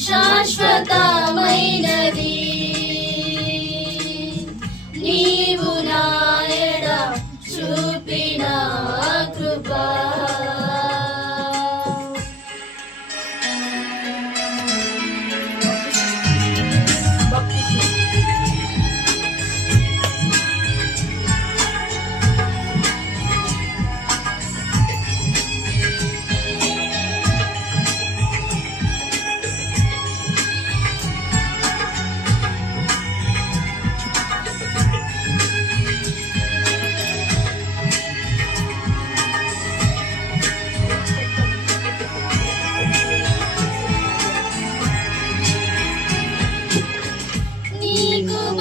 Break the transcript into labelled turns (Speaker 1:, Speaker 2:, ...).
Speaker 1: Josh for the